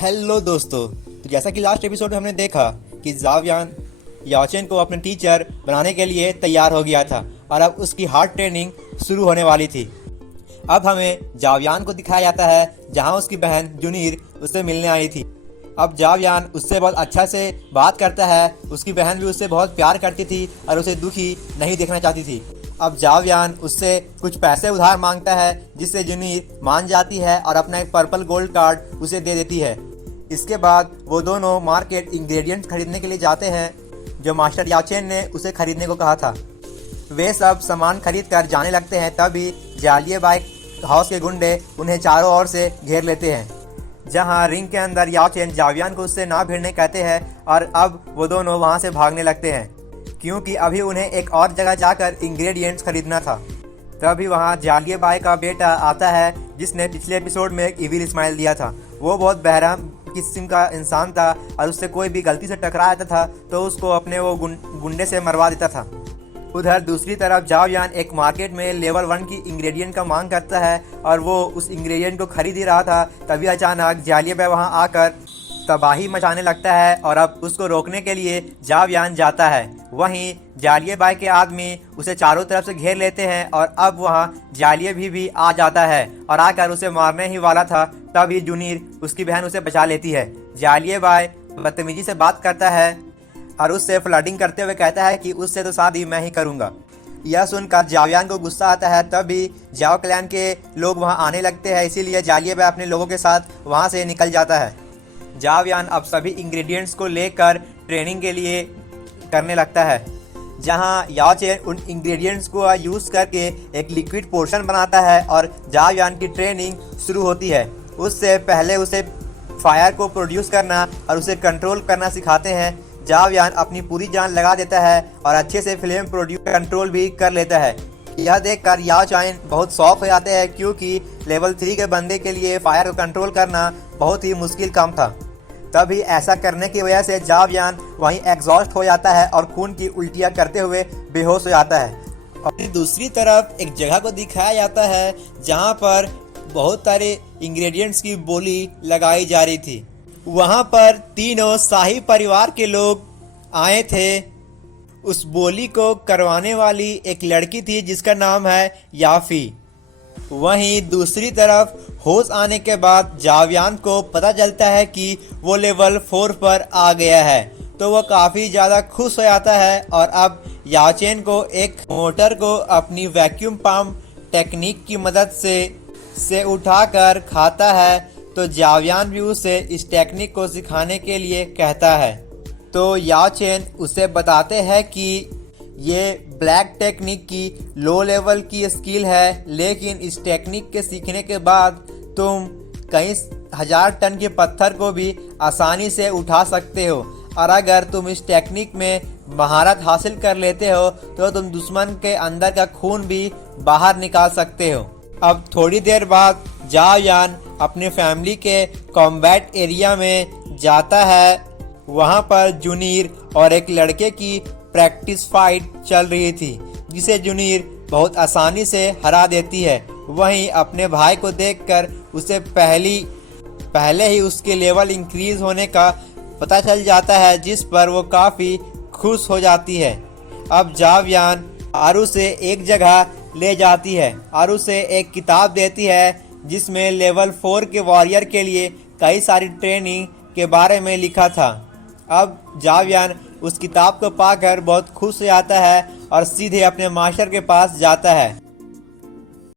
Hello दोस्तों। तो जैसा कि लास्ट एपिसोड में हमने देखा कि जावियान याचेन को अपने टीचर बनाने के लिए तैयार हो गया था और अब उसकी हार्ड ट्रेनिंग शुरू होने वाली थी। अब हमें जावियान को दिखाया जाता है जहां उसकी बहन जुनीर उससे मिलने आई थी। अब जावियान उससे बहुत अच्छा से बात करता है। उसकी बहन भी उससे बहुत प्यार करती थी और उसे दुखी नहीं देखना चाहती थी। अब जावियान उससे कुछ पैसे उधार मांगता है जिससे जुनीर मान जाती है और अपना एक पर्पल गोल्ड कार्ड उसे दे देती है। इसके बाद वो दोनों मार्केट इंग्रेडिएंट्स खरीदने के लिए जाते हैं जो मास्टर याचेन ने उसे खरीदने को कहा था। वे सब सामान खरीद कर जाने लगते हैं, तभी जालिये बाइक हाउस के गुंडे उन्हें चारों ओर से घेर लेते हैं। जहां रिंग के अंदर याचेन जावियान को उससे ना भिड़ने कहते हैं और अब वो दोनों वहां से भागने लगते हैं क्योंकि अभी उन्हें एक और जगह जाकर इंग्रेडिएंट्स खरीदना था। तभी वहां जालिये बाई का बेटा आता है जिसने पिछले एपिसोड में एक इविल स्माइल दिया था। वो बहुत बहराम किस्म का इंसान था और उससे कोई भी गलती से टकरा जाता था तो उसको अपने वो गुंडे से मरवा देता था। उधर दूसरी तरफ जावियान एक मार्केट में लेवल 1 की इंग्रेडिएंट का मांग करता है और वो उस इंग्रेडिएंट को खरीद ही रहा था, तभी अचानक जालिये बाई वहाँ आकर तबाही मचाने लगता है और अब उसको रोकने के लिए जावियान जाता है। वहीं जालिये बाई के आदमी उसे चारों तरफ से घेर लेते हैं और अब वहाँ जालिये भी आ जाता है और आकर उसे मारने ही वाला था, तभी जुनीर उसकी बहन उसे बचा लेती है। जालिये बाई बदतमीजी से बात करता है और उससे फ्लर्टिंग करते हुए कहता है कि उससे तो शादी मैं ही करूँगा। यह सुनकर जावियान को गुस्सा आता है, तभी जाओ क्लैन के लोग वहाँ आने लगते हैं, इसीलिए जालिये बाई अपने लोगों के साथ वहाँ से निकल जाता है। जावियान अब सभी इंग्रेडिएंट्स को लेकर ट्रेनिंग के लिए करने लगता है, जहां याचेन उन इंग्रेडिएंट्स को यूज़ करके एक लिक्विड पोर्शन बनाता है और जावियान की ट्रेनिंग शुरू होती है। उससे पहले उसे फायर को प्रोड्यूस करना और उसे कंट्रोल करना सिखाते हैं। जावियान अपनी पूरी जान लगा देता है और अच्छे से फ्लेम प्रोड्यूस कंट्रोल भी कर लेता है। यह देखकर याचेन बहुत शौक हो जाते हैं क्योंकि लेवल 3 के बंदे के लिए फायर को कंट्रोल करना बहुत ही मुश्किल काम था। तभी ऐसा करने की वजह से जावियान वहीं एग्जॉस्ट हो जाता है और खून की उल्टियाँ करते हुए बेहोश हो जाता है। और दूसरी तरफ एक जगह को दिखाया जाता है जहां पर बहुत सारे इंग्रेडिएंट्स की बोली लगाई जा रही थी। वहां पर तीनों शाही परिवार के लोग आए थे। उस बोली को करवाने वाली एक लड़की थी जिसका नाम है याफी। वहीं दूसरी तरफ होश आने के बाद जावियान को पता चलता है कि वो लेवल 4 पर आ गया है, तो वो काफ़ी ज़्यादा खुश हो जाता है और अब याचेन को एक मोटर को अपनी वैक्यूम पंप टेक्निक की मदद से उठाकर खाता है। तो जावियान भी उसे इस टेक्निक को सिखाने के लिए कहता है। तो याचेन उसे बताते हैं कि ये ब्लैक टेक्निक की लो लेवल की स्किल है, लेकिन इस टेक्निक के सीखने के बाद तुम कई हजार टन के पत्थर को भी आसानी से उठा सकते हो और अगर तुम इस टेक्निक में महारत हासिल कर लेते हो तो तुम दुश्मन के अंदर का खून भी बाहर निकाल सकते हो। अब थोड़ी देर बाद जावियान अपने फैमिली के कॉम्बैट एरिया में जाता है। वहाँ पर जुनीर और एक लड़के की प्रैक्टिस फाइट चल रही थी जिसे जुनीर बहुत आसानी से हरा देती है। वहीं अपने भाई को देखकर उसे पहले ही उसके लेवल इंक्रीज होने का पता चल जाता है, जिस पर वो काफ़ी खुश हो जाती है। अब जावियान आरू से एक जगह ले जाती है और उसे एक किताब देती है जिसमें लेवल 4 के वॉरियर के लिए कई सारी ट्रेनिंग के बारे में लिखा था। अब जावियान उस किताब को पाकर बहुत खुश हो जाता है और सीधे अपने मास्टर के पास जाता है।